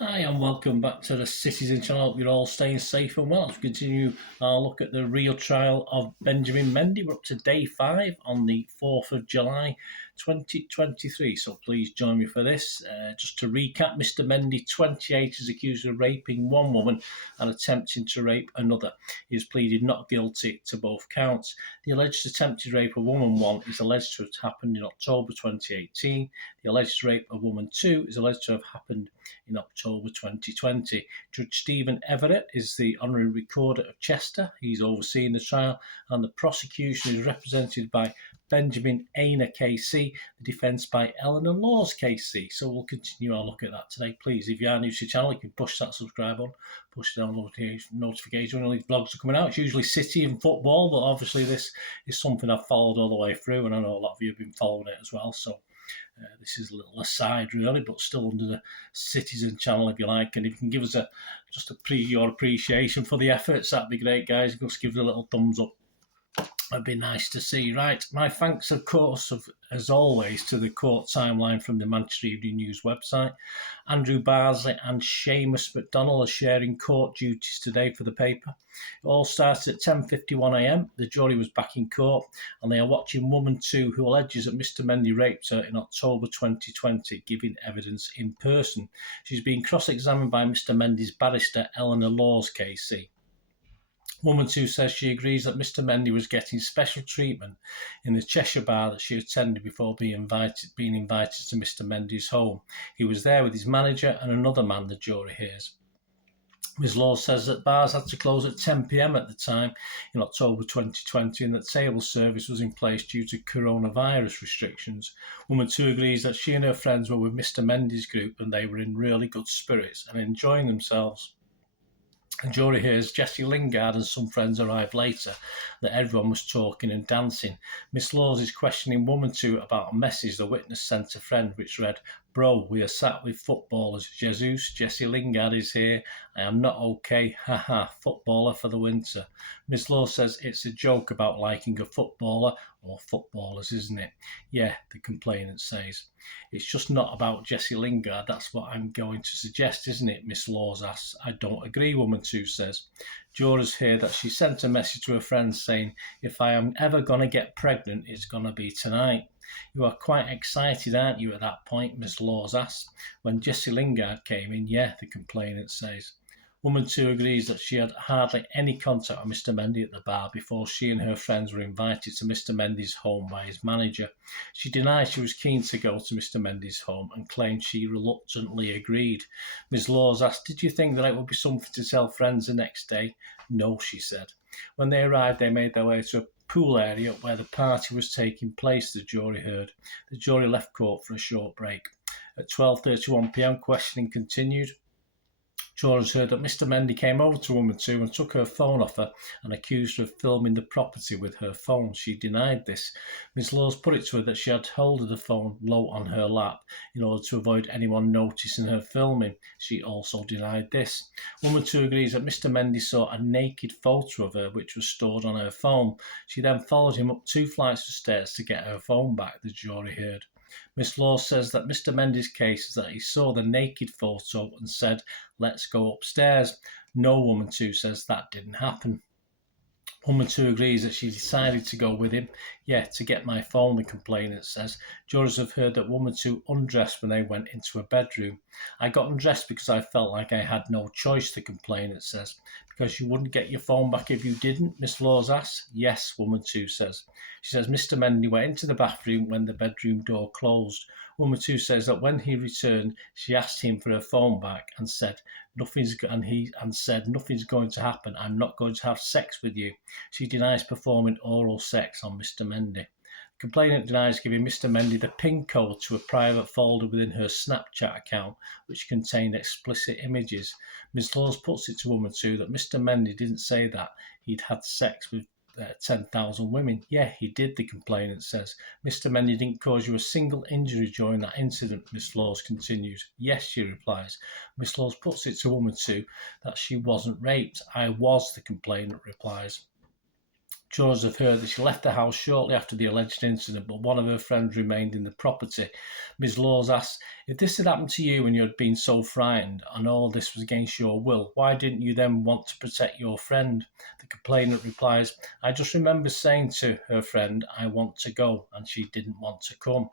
Hi and welcome back to the Citizen channel. I hope you're all staying safe and well. Let's continue our look at the real trial of Benjamin Mendy. We're up to day 5 on the 4th of July 2023. So please join me for this. Just to recap, Mr. Mendy, 28, is accused of raping one woman and attempting to rape another. He has pleaded not guilty to both counts. The alleged attempted rape of woman 1 is alleged to have happened in October 2018. The alleged rape of woman 2 is alleged to have happened in October 2020. Judge Stephen Everett is the honorary recorder of Chester. He's overseeing the trial, and the prosecution is represented by Benjamin Aina KC, the defence by Eleanor Laws KC. So we'll continue our look at that today. Please, if you are new to the channel, you can push that subscribe on, push down notification when all these vlogs are coming out. It's usually City and football, but obviously this is something I've followed all the way through, and I know a lot of you have been following it as well. So this is a little aside, really, but still under the Citizen channel, if you like. And if you can give us your appreciation for the efforts, that'd be great, guys. Just give it a little thumbs up. That'd be nice to see. Right, my thanks, of course, as always, to the court timeline from the Manchester Evening News website. Andrew Barsley and Seamus McDonnell are sharing court duties today for the paper. It all started at 10:51 a.m. The jury was back in court, and they are watching woman 2, who alleges that Mr. Mendy raped her in October 2020, giving evidence in person. She's being cross-examined by Mr. Mendy's barrister, Eleanor Laws KC. Woman 2 says she agrees that Mr. Mendy was getting special treatment in the Cheshire bar that she attended before being invited to Mr. Mendy's home. He was there with his manager and another man, the jury hears. Ms. Law says that bars had to close at 10 p.m. at the time in October 2020 and that table service was in place due to coronavirus restrictions. Woman 2 agrees that she and her friends were with Mr. Mendy's group and they were in really good spirits and enjoying themselves. The jury hears Jessie Lingard and some friends arrived later, that everyone was talking and dancing. Miss Laws is questioning woman 2 about a message the witness sent a friend which read, "Bro, we are sat with footballers. Jesus, Jessie Lingard is here. I am not okay. Haha, footballer for the winter." Miss Laws says it's a joke about liking a footballer or footballers, isn't it? Yeah, the complainant says. It's just not about Jessie Lingard. That's what I'm going to suggest, isn't it? Miss Laws asks. I don't agree, woman 2 says. Jurors hear that she sent a message to her friends saying, "If I am ever going to get pregnant, it's going to be tonight." You are quite excited, aren't you, at that point? Miss Laws asks. When Jessie Lingard came in, yeah, the complainant says. Woman 2 agrees that she had hardly any contact with Mr. Mendy at the bar before she and her friends were invited to Mr. Mendy's home by his manager. She denies she was keen to go to Mr. Mendy's home and claimed she reluctantly agreed. Ms. Laws asked, "Did you think that it would be something to tell friends the next day?" "No," she said. When they arrived, they made their way to a pool area where the party was taking place, the jury heard. The jury left court for a short break. At 12:31 p.m, questioning continued. Jurors heard that Mr. Mendy came over to woman 2 and took her phone off her and accused her of filming the property with her phone. She denied this. Ms. Laws put it to her that she had hold of the phone low on her lap in order to avoid anyone noticing her filming. She also denied this. Woman 2 agrees that Mr. Mendy saw a naked photo of her which was stored on her phone. She then followed him up 2 flights of stairs to get her phone back, the jury heard. Miss Law says that Mr. Mendy's case is that he saw the naked photo and said, "Let's go upstairs." No, woman 2 says that didn't happen. Woman 2 agrees that she decided to go with him. Yeah, to get my phone, the complainant says. Jurors have heard that woman 2 undressed when they went into her bedroom. "I got undressed because I felt like I had no choice," the complainant says. "Because you wouldn't get your phone back if you didn't?" Miss Laws asks. "Yes," woman 2 says. She says Mr. Mendy went into the bathroom when the bedroom door closed. Woman 2 says that when he returned, she asked him for her phone back and said, "Nothing's going to happen. I'm not going to have sex with you." She denies performing oral sex on Mr. Mendy. The complainant denies giving Mr. Mendy the PIN code to a private folder within her Snapchat account which contained explicit images. Ms. Laws puts it to woman 2 that Mr. Mendy didn't say that he'd had sex with 10,000 women. Yeah, he did, the complainant says. "Mr. Mendy didn't cause you a single injury during that incident," Miss Laws continues. "Yes," she replies. Miss Laws puts it to woman 2 that she wasn't raped. "I was," the complainant replies. Jurors have heard that she left the house shortly after the alleged incident, but one of her friends remained in the property. Ms. Laws asks, if this had happened to you and you had been so frightened and all this was against your will, why didn't you then want to protect your friend? The complainant replies, I just remember saying to her friend, I want to go, and she didn't want to come.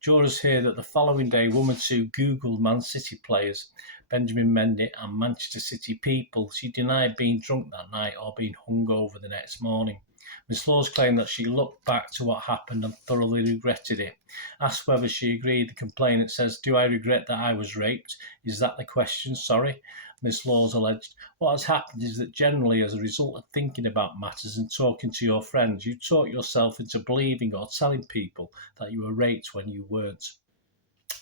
Jurors hear that the following day, woman 2 Googled Man City players, Benjamin Mendy and Manchester City people. She denied being drunk that night or being hungover the next morning. Ms. Laws claimed that she looked back to what happened and thoroughly regretted it. Asked whether she agreed, the complainant says, do I regret that I was raped? Is that the question? Sorry. Ms. Laws alleged, what has happened is that generally as a result of thinking about matters and talking to your friends, you talk yourself into believing or telling people that you were raped when you weren't.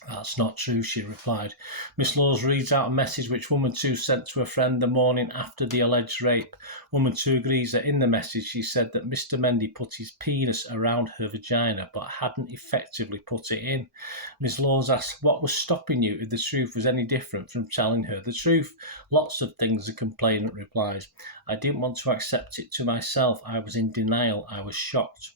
That's not true, she replied. Miss Laws reads out a message which woman 2 sent to a friend the morning after the alleged rape. Woman 2 agrees that in the message she said that Mr. Mendy put his penis around her vagina but hadn't effectively put it in. Miss Laws asks what was stopping you if the truth was any different from telling her the truth. Lots of things, the complainant replies. I didn't want to accept it to myself. I was in denial. I was shocked.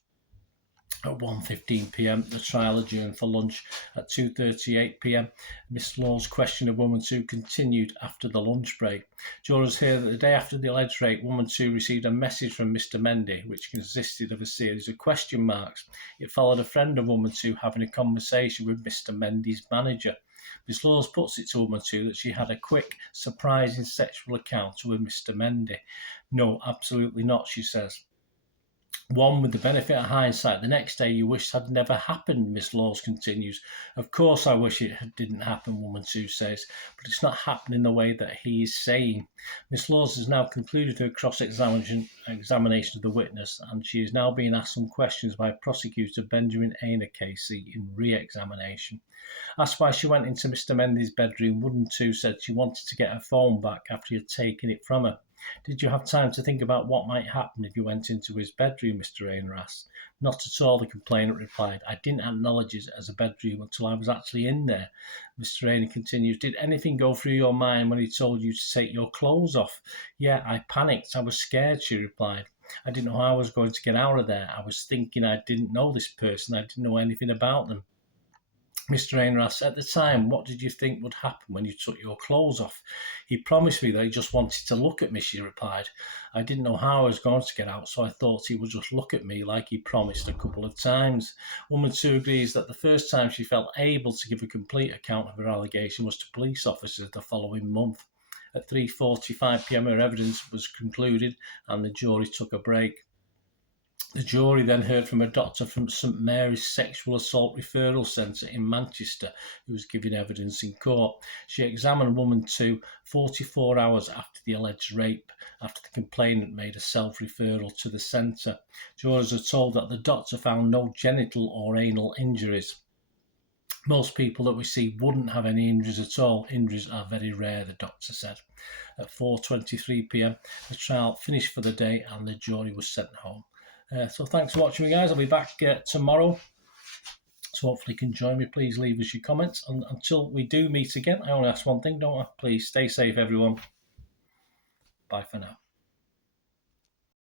At 1:15 p.m, the trial adjourned for lunch. At 2:38 p.m, Miss Laws' question of woman 2 continued after the lunch break. Jurors hear that the day after the alleged rape, woman 2 received a message from Mr. Mendy, which consisted of a series of question marks. It followed a friend of woman 2 having a conversation with Mr. Mendy's manager. Miss Laws puts it to woman 2 that she had a quick, surprising sexual encounter with Mr. Mendy. No, absolutely not, she says. One with the benefit of hindsight, the next day you wish had never happened, Miss Laws continues. Of course I wish it didn't happen, woman 2 says, but it's not happening the way that he is saying. Miss Laws has now concluded her cross-examination of the witness, and she is now being asked some questions by prosecutor Benjamin Aina Casey in re-examination. Asked why she went into Mr. Mendy's bedroom, woman 2 said she wanted to get her phone back after he had taken it from her. Did you have time to think about what might happen if you went into his bedroom, Mr. Ainer asked. Not at all, the complainant replied. I didn't acknowledge it as a bedroom until I was actually in there. Mr. Ainer continues, did anything go through your mind when he told you to take your clothes off? Yeah, I panicked. I was scared, she replied. I didn't know how I was going to get out of there. I was thinking I didn't know this person. I didn't know anything about them. Mr. Ainer asked, at the time, what did you think would happen when you took your clothes off? He promised me that he just wanted to look at me, she replied. I didn't know how I was going to get out, so I thought he would just look at me like he promised a couple of times. Woman 2 agrees that the first time she felt able to give a complete account of her allegation was to police officers the following month. At 3:45 p.m, her evidence was concluded and the jury took a break. The jury then heard from a doctor from St Mary's Sexual Assault Referral Centre in Manchester who was giving evidence in court. She examined woman 2 44 hours after the alleged rape, after the complainant made a self-referral to the centre. Jurors are told that the doctor found no genital or anal injuries. Most people that we see wouldn't have any injuries at all. Injuries are very rare, the doctor said. At 4:23 p.m, the trial finished for the day and the jury was sent home. So thanks for watching me, guys. I'll be back tomorrow, so hopefully you can join me. Please leave us your comments, and until we do meet again, I only ask one thing, don't I? Please stay safe, everyone. Bye for now.